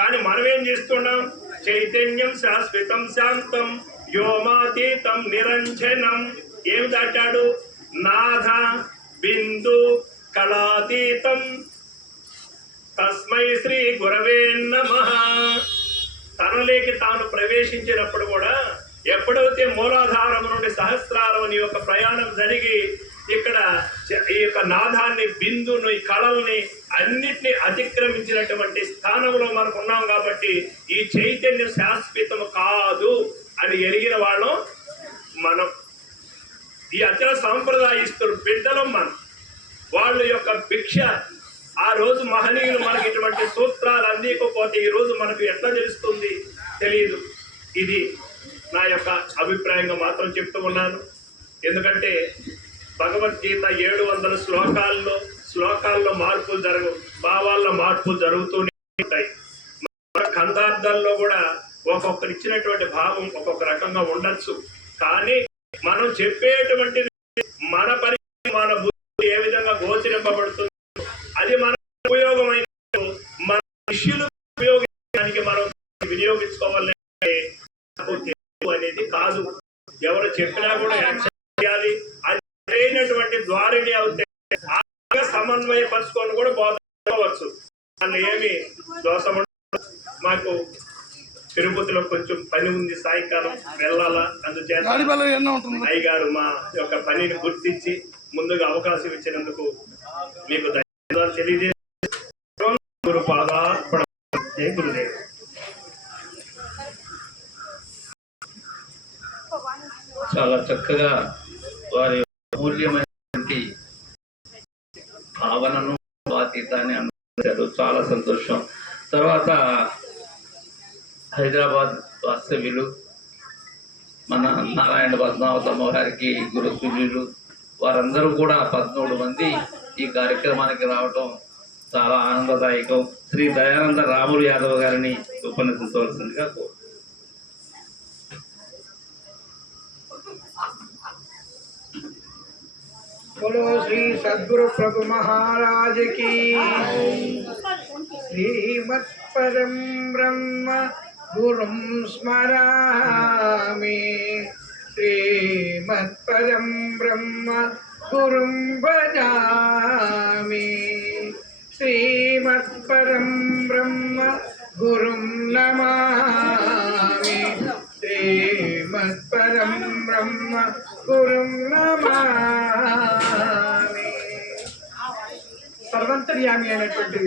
కానీ మనం ఏం చేస్తున్నాం? చైతన్యం శాశ్వతం శాంతం వ్యోమాతీతం నిరంజనం. ఏం దాటాడు? నాథ బిందు కళాతీతం తస్మై శ్రీ గురవే నమః. తనలోకి తాను ప్రవేశించినప్పుడు కూడా ఎప్పుడైతే మూలాధారం నుండి సహస్రారం అనే యొక్క ప్రయాణం జరిగి ఇక్కడ ఈ యొక్క నాదాన్ని, బిందుని, కళల్ని అన్నిటినీ అతిక్రమించినటువంటి స్థానంలో మనకు ఉన్నాం. కాబట్టి ఈ చైతన్యం శాశ్వతం కాదు అని ఎరిగిన వాళ్ళం మనం. ఈ అచల సాంప్రదాయస్తులు బిడ్డలం మనం. వాళ్ళ యొక్క భిక్ష ఆ రోజు మహనీయులు మనకి ఇటువంటి సూత్రాలు అందించకపోతే ఈ రోజు మనకు ఎట్లా తెలుస్తుంది? తెలియదు. ఇది నా యొక్క అభిప్రాయంగా మాత్రం చెప్తూ ఉన్నాను. ఎందుకంటే భగవద్గీత 700 శ్లోకాల్లో మార్పులు జరగవు, భావాల్లో మార్పులు జరుగుతూనే ఉంటాయి. ఖండార్థాల్లో కూడా ఒక్కొక్కరు ఇచ్చినటువంటి భావం ఒక్కొక్క రకంగా ఉండొచ్చు. కానీ మనం చెప్పేటువంటి మన పరిస్థితి, మన బుద్ధి ఏ విధంగా గోచరింపబడుతుంది, అది మన ఉపయోగమైన మన శిష్యులు ఉపయోగించడానికి మనం వినియోగించుకోవాలి అనేది కాదు. ఎవరు చెప్పినా కూడా యాక్సెప్ట్ చేయాలి. అది సరైనటువంటి ద్వారిని అవుతే సమన్వయపరుచుకొని కూడా బోధించవచ్చు. దాన్ని ఏమి దోషం ఉండదు. మాకు తిరుపతిలో కొంచెం పని ఉంది, సాయంకాలం వెళ్ళాలా. అందుచేత అయ్యగారు మా యొక్క పనిని గుర్తించి ముందుగా అవకాశం ఇచ్చినందుకు మీకు ధన్యవాదాలు తెలియజేస్తాను. గురుపాదార్పణ. గురుదేవ్. చాలా చక్కగా వారి మూల్యమైనటువంటి భావనను, అతీతాన్ని అందించారు. చాలా సంతోషం. తర్వాత హైదరాబాద్ వాస్తవ్యులు మన నారాయణ పద్మావతమ్మ గారికి గురు తుల్యులు వారందరూ కూడా 13 మంది ఈ కార్యక్రమానికి రావటం చాలా ఆనందదాయకం. శ్రీ దయానంద రాములు యాదవ్ గారిని ఉపన్యసించవలసిందిగా కోరు. बोलो श्री सद्गुरु प्रभु महाराज की। श्रीमत् परम ब्रह्म गुरुं स्मरामि, श्रीमत् परम ब्रह्म गुरुं भजामि, श्रीमत् परम ब्रह्म गुरुं नमामि, श्रीमत् परम ब्रह्म गुरुं नमामि. సర్వంతర్యామి అయినటువంటి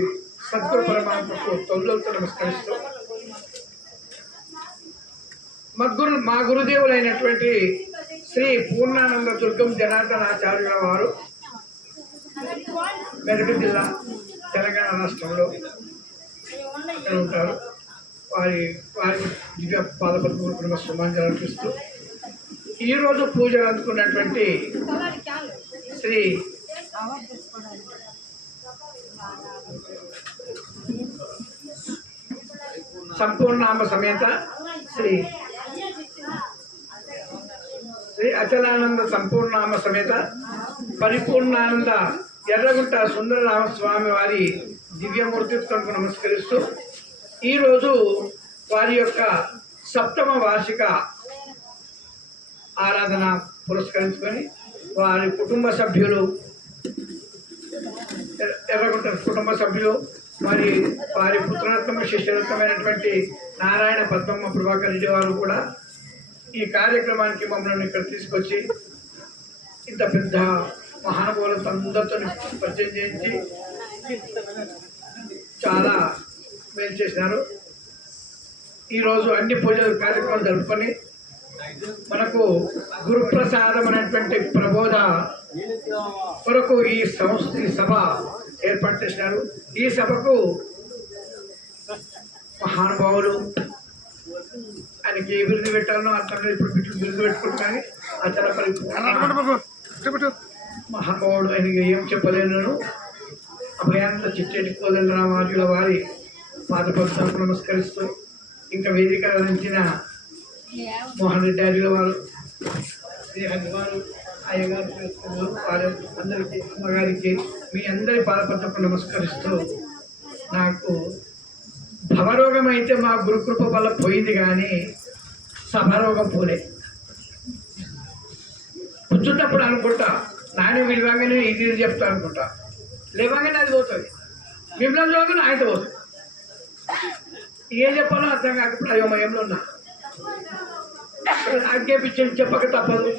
సద్గురు పరమాత్మకు తొలుతో నమస్కరిస్తూ, మా గురుదేవులైనటువంటి శ్రీ పూర్ణానంద దుర్గం జనార్దనాచార్యుల వారు మెదక్ జిల్లా తెలంగాణ రాష్ట్రంలో ఇక్కడ ఉంటారు. వారి దివ్య పాదపద్మకు నమస్కారాలు అర్పిస్తూ ఈరోజు పూజలు అందుకున్నటువంటి శ్రీ సంపూర్ణామ సమేత శ్రీ అచలానంద సంపూర్ణామ సమేత పరిపూర్ణానంద ఎర్రగుంట సుందరరామస్వామి వారి దివ్యమూర్తిత్వంకు నమస్కరిస్తూ ఈరోజు వారి యొక్క 7వ వార్షిక ఆరాధన పురస్కరించుకొని వారి కుటుంబ సభ్యులు, ఎర్రగుంట కుటుంబ సభ్యులు వారి పుత్రరత్నమ శిష్యరత్నమైనటువంటి నారాయణ పద్మమ్మ ప్రభాకర్ రెడ్డి వారు కూడా ఈ కార్యక్రమానికి మమ్మల్ని ఇక్కడ తీసుకొచ్చి ఇంత పెద్ద మహానుభావులతో అందరితో పరిచయం చేయించి చాలా మేలు చేసినారు. ఈరోజు అన్ని పూజల కార్యక్రమాలు జరుపుకొని మనకు గురుప్రసాదం అనేటువంటి ప్రబోధ కొరకు ఈ సభ ఏర్పాటు చేసినారు. ఈ సభకు మహానుభావులు ఆయనకి ఏ బిరుదు పెట్టాలనో అతను ఇప్పుడు బిరుదు పెట్టుకుంటున్నాను. అతను మహానుభావుడు ఆయనకి ఏం చెప్పలేను. అభయాంత చిట్టేటి కోదండరామార్యుల వారి పాదపద్మకు నమస్కరిస్తూ, ఇంకా వేదిక అందించిన మోహన్ రెడ్డి ఆర్యుల వారు, శ్రీ హరివారు, అయ్యగారు, వారి అందరికీ, అమ్మగారికి, మీ అందరి పాదపద్మకు నమస్కరిస్తూ నాకు భవరోగం అయితే మా గురుకృప వల్ల పోయింది, కానీ సభరోగం పోలే. కూర్చున్నప్పుడు అనుకుంటా నాణ్యం విలువగానే ఇది చెప్తా అనుకుంటా, లేవగానే అది పోతుంది. మిమ్మల్ని చూడగానే ఆయనతో పోతుంది. ఏం చెప్పాలో అర్థం కాకపోతే అయోమయంలో ఉన్నా. ఆజ్ఞాపించండి, చెప్పక తప్పదు.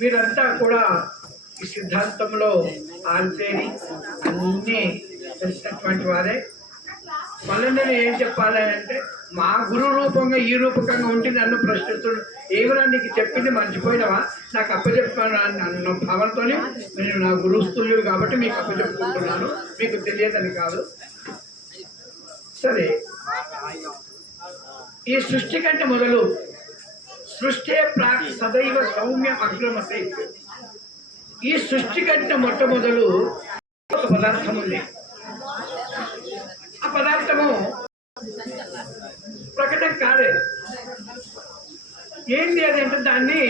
మీరంతా కూడా ఈ సిద్ధాంతంలో ఆల్తేని అన్నీ తెలిసినటువంటి వారే. మళ్ళీ నేను ఏం చెప్పాలి అంటే, మా గురు రూపంగా ఈ రూపకంగా ఉంటే నన్ను ప్రశ్నిస్తుడు, ఏమైనా నీకు చెప్పింది మర్చిపోయినావా, నాకు అప్పచెప్పాను అన్న భావంతో నేను నా గురుస్తుల్యుడు కాబట్టి మీకు అప్పచెప్పుకుంటున్నాను, మీకు తెలియదని కాదు. సరే, ఈ సృష్టి కంటే మొదలు సృష్టి ప్రాక్ సదైవ సౌమ్యం అగ్రమతే. ఈ సృష్టి కంటే మొట్టమొదలు ఒక పదార్థం ఉంది. ఆ పదార్థము ప్రకటన కాలేదు. ఏంటి అది అంటే, దాన్ని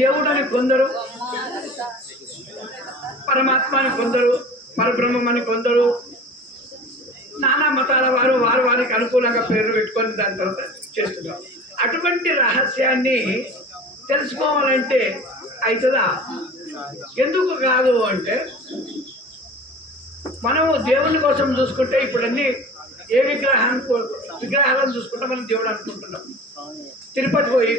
దేవుడు అని కొందరు, పరమాత్మ అని కొందరు, పరబ్రహ్మం అని కొందరు, నానా మతాల వారు వారు వారికి అనుకూలంగా పేర్లు పెట్టుకొని దాని తర్వాత చేస్తున్నారు. అటువంటి రహస్యాన్ని తెలుసుకోవాలంటే అవుతుందా? ఎందుకు కాదు అంటే, మనము దేవుని కోసం చూసుకుంటే ఇప్పుడు అన్ని ఏ విగ్రహాలను చూసుకుంటే మనం దేవుడు అనుకుంటున్నాం. తిరుపతి పోయి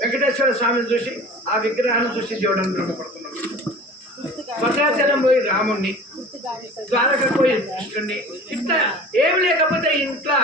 వెంకటేశ్వర స్వామిని చూసి ఆ విగ్రహాలను చూసి దేవుడు అని భ్రమపడుతున్నాం. భద్రాచలం పోయి రాముణ్ణి, ద్వారక పోయి కృష్ణుణ్ణి, ఇట్లా ఏమి లేకపోతే ఇంట్లో